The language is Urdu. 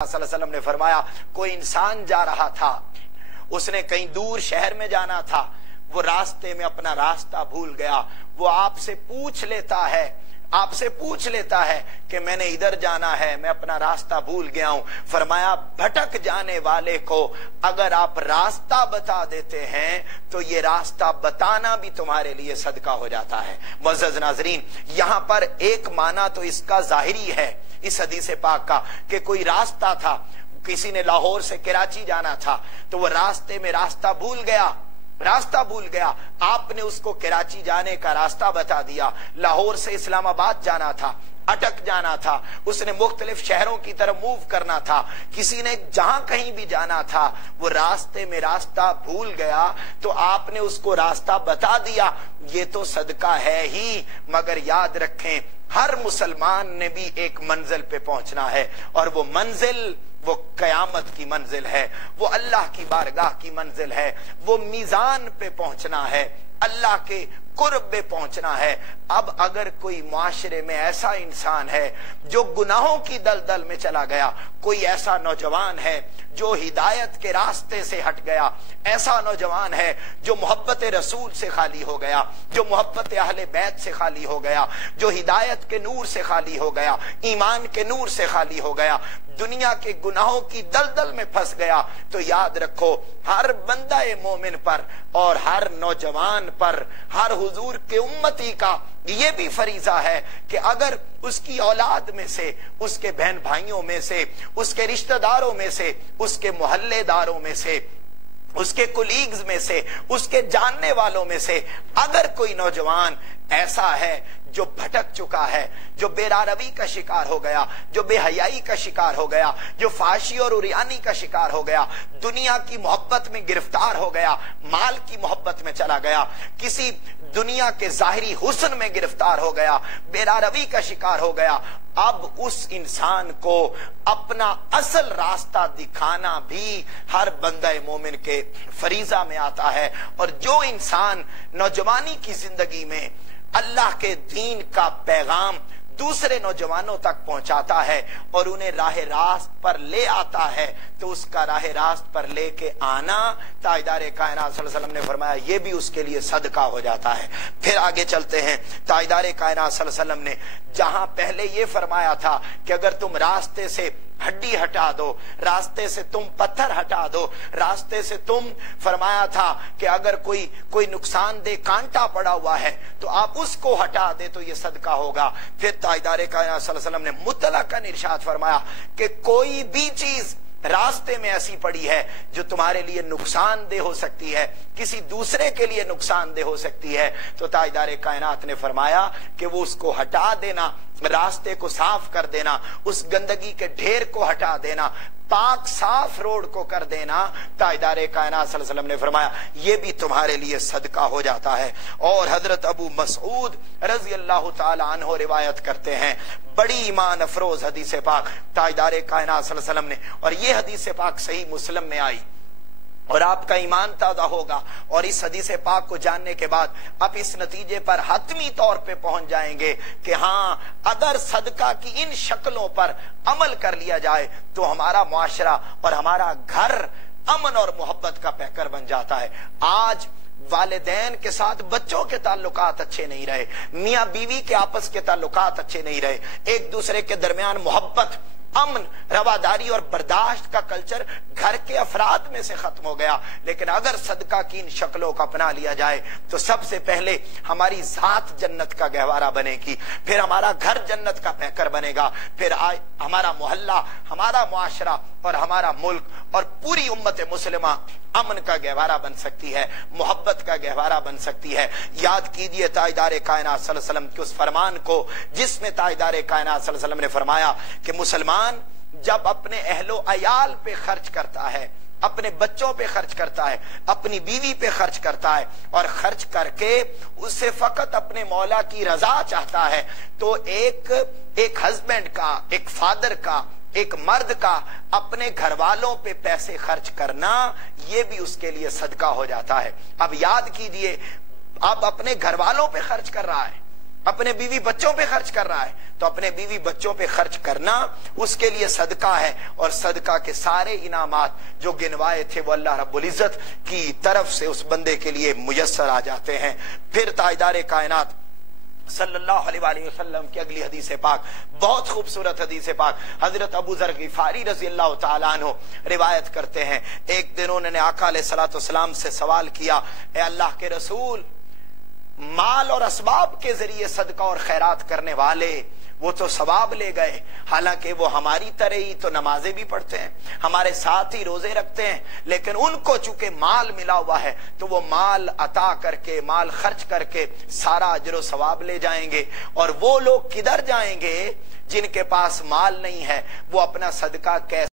صلی اللہ علیہ وسلم نے فرمایا کوئی انسان جا رہا تھا، اس نے کہیں دور شہر میں جانا تھا، وہ راستے میں اپنا راستہ بھول گیا، وہ آپ سے پوچھ لیتا ہے کہ میں نے ادھر جانا ہے، میں اپنا راستہ بھول گیا ہوں۔ فرمایا بھٹک جانے والے کو اگر آپ راستہ بتا دیتے ہیں تو یہ راستہ بتانا بھی تمہارے لیے صدقہ ہو جاتا ہے۔ معزز ناظرین، یہاں پر ایک معنی تو اس کا ظاہری ہے اس حدیث پاک کا کہ کوئی راستہ تھا، کسی نے لاہور سے کراچی جانا تھا تو وہ راستے میں راستہ بھول گیا، آپ نے اس کو کراچی جانے کا راستہ بتا دیا۔ لاہور سے اسلام آباد جانا تھا، اٹک جانا تھا، اس نے مختلف شہروں کی طرف موو کرنا تھا، کسی نے جہاں کہیں بھی جانا تھا وہ راستے میں راستہ بھول گیا تو آپ نے اس کو راستہ بتا دیا، یہ تو صدقہ ہے ہی، مگر یاد رکھیں ہر مسلمان نے بھی ایک منزل پہ پہنچنا ہے، اور وہ منزل وہ قیامت کی منزل ہے، وہ اللہ کی بارگاہ کی منزل ہے، وہ میزان پہ پہنچنا ہے، اللہ کے قرب پہ پہنچنا ہے۔ اب اگر کوئی معاشرے میں ایسا انسان ہے جو گناہوں کی دلدل میں چلا گیا، کوئی ایسا نوجوان ہے جو ہدایت کے راستے سے ہٹ گیا، ایسا نوجوان ہے جو محبت رسول سے خالی ہو گیا، جو محبت اہل بیت سے خالی ہو گیا، جو ہدایت کے نور سے خالی ہو گیا، ایمان کے نور سے خالی ہو گیا، دنیا کے گناہوں کی دلدل میں پھنس گیا، تو یاد رکھو ہر بندہ مومن پر اور ہر نوجوان پر، ہر حضور کے امتی کا یہ بھی فریضہ ہے کہ اگر اس کی اولاد میں سے، اس کے بہن بھائیوں میں سے، اس کے رشتہ داروں میں سے، اس کے محلے داروں میں سے، اس کے کولیگز میں سے، اس کے جاننے والوں میں سے اگر کوئی نوجوان ایسا ہے جو بھٹک چکا ہے، جو بے روی کا شکار ہو گیا، جو بے حیائی کا شکار ہو گیا، جو فحاشی اور عریانی کا شکار ہو گیا، دنیا کی محبت میں گرفتار ہو گیا، مال کی محبت میں چلا گیا، کسی دنیا کے ظاہری حسن میں گرفتار ہو گیا، بے روی کا شکار ہو گیا، اب اس انسان کو اپنا اصل راستہ دکھانا بھی ہر بندہ مومن کے فریضہ میں آتا ہے۔ اور جو انسان نوجوانی کی زندگی میں اللہ کے دین کا پیغام دوسرے نوجوانوں تک پہنچاتا ہے اور انہیں راہ راست پر لے آتا ہے تو اس کا راہ راست پر لے کے آنا تاجدار کائنات صلی اللہ علیہ وسلم نے فرمایا یہ بھی اس کے لیے صدقہ ہو جاتا ہے۔ پھر آگے چلتے ہیں، تاجدار کائنات صلی اللہ علیہ وسلم نے جہاں پہلے یہ فرمایا تھا کہ اگر تم راستے سے ہڈی ہٹا دو، راستے سے تم پتھر ہٹا دو، راستے سے تم فرمایا تھا کہ اگر کوئی نقصان دہ کانٹا پڑا ہوا ہے تو آپ اس کو ہٹا دے تو یہ صدقہ ہوگا۔ پھر تاجدار کائنات صلی اللہ علیہ وسلم نے مطلقاً ارشاد فرمایا کہ کوئی بھی چیز راستے میں ایسی پڑی ہے جو تمہارے لیے نقصان دہ ہو سکتی ہے، کسی دوسرے کے لیے نقصان دہ ہو سکتی ہے، تو تاجدار کائنات نے فرمایا کہ وہ اس کو ہٹا دینا، راستے کو صاف کر دینا، اس گندگی کے ڈھیر کو ہٹا دینا، پاک صاف روڈ کو کر دینا۔ تاجدار کائنات صلی اللہ علیہ وسلم نے فرمایا یہ بھی تمہارے لیے صدقہ ہو جاتا ہے۔ اور حضرت ابو مسعود رضی اللہ تعالی عنہ روایت کرتے ہیں، بڑی ایمان افروز حدیث پاک تاجدار کائنات صلی اللہ علیہ وسلم نے، اور یہ حدیث پاک صحیح مسلم میں آئی، اور آپ کا ایمان تازہ ہوگا اور اس حدیث پاک کو جاننے کے بعد آپ اس نتیجے پر حتمی طور پہ پہنچ جائیں گے کہ ہاں اگر صدقہ کی ان شکلوں پر عمل کر لیا جائے تو ہمارا معاشرہ اور ہمارا گھر امن اور محبت کا پیکر بن جاتا ہے۔ آج والدین کے ساتھ بچوں کے تعلقات اچھے نہیں رہے، میاں بیوی کے آپس کے تعلقات اچھے نہیں رہے، ایک دوسرے کے درمیان محبت، امن، رواداری اور برداشت کا کلچر گھر کے افراد میں سے ختم ہو گیا۔ لیکن اگر صدقہ کی ان شکلوں کو اپنا لیا جائے تو سب سے پہلے ہماری ذات جنت کا گہوارہ بنے گی، پھر ہمارا گھر جنت کا پیکر بنے گا، پھر ہمارا محلہ، ہمارا معاشرہ اور ہمارا ملک اور پوری امت مسلمہ امن کا گہوارہ بن سکتی ہے، محبت کا گہوارہ بن سکتی ہے۔ یاد کیجئے تاجدار کائنات صلی اللہ علیہ وسلم کے اس فرمان کو جس میں تاجدار کائنات صلی اللہ علیہ وسلم نے فرمایا کہ مسلمان جب اپنے اہل و عیال پہ خرچ کرتا ہے، اپنے بچوں پہ خرچ کرتا ہے، اپنی بیوی پہ خرچ کرتا ہے اور خرچ کر کے اس سے فقط اپنے مولا کی رضا چاہتا ہے، تو ایک ہسبینڈ کا، ایک فادر کا، ایک مرد کا اپنے گھر والوں پہ پیسے خرچ کرنا یہ بھی اس کے لیے صدقہ ہو جاتا ہے۔ اب یاد کیجئے اب اپنے گھر والوں پہ خرچ کر رہا ہے، اپنے بیوی بچوں پہ خرچ کر رہا ہے تو اپنے بیوی بچوں پہ خرچ کرنا اس کے لیے صدقہ ہے، اور صدقہ کے سارے انعامات جو گنوائے تھے وہ اللہ رب العزت کی طرف سے اس بندے کے لیے میسر آ جاتے ہیں۔ پھر تاجدار کائنات صلی اللہ علیہ وآلہ وسلم کی اگلی حدیث پاک، بہت خوبصورت حدیث پاک، حضرت ابو ذر غفاری رضی اللہ تعالیٰ عنہ روایت کرتے ہیں، ایک دن انہوں نے آقا علیہ الصلوۃ والسلام سے سوال کیا، اے اللہ کے رسول، مال اور اسباب کے ذریعے صدقہ اور خیرات کرنے والے وہ تو ثواب لے گئے، حالانکہ وہ ہماری طرح ہی تو نمازیں بھی پڑھتے ہیں، ہمارے ساتھ ہی روزے رکھتے ہیں، لیکن ان کو چونکہ مال ملا ہوا ہے تو وہ مال عطا کر کے، مال خرچ کر کے سارا اجر و ثواب لے جائیں گے، اور وہ لوگ کدھر جائیں گے جن کے پاس مال نہیں ہے، وہ اپنا صدقہ کیسے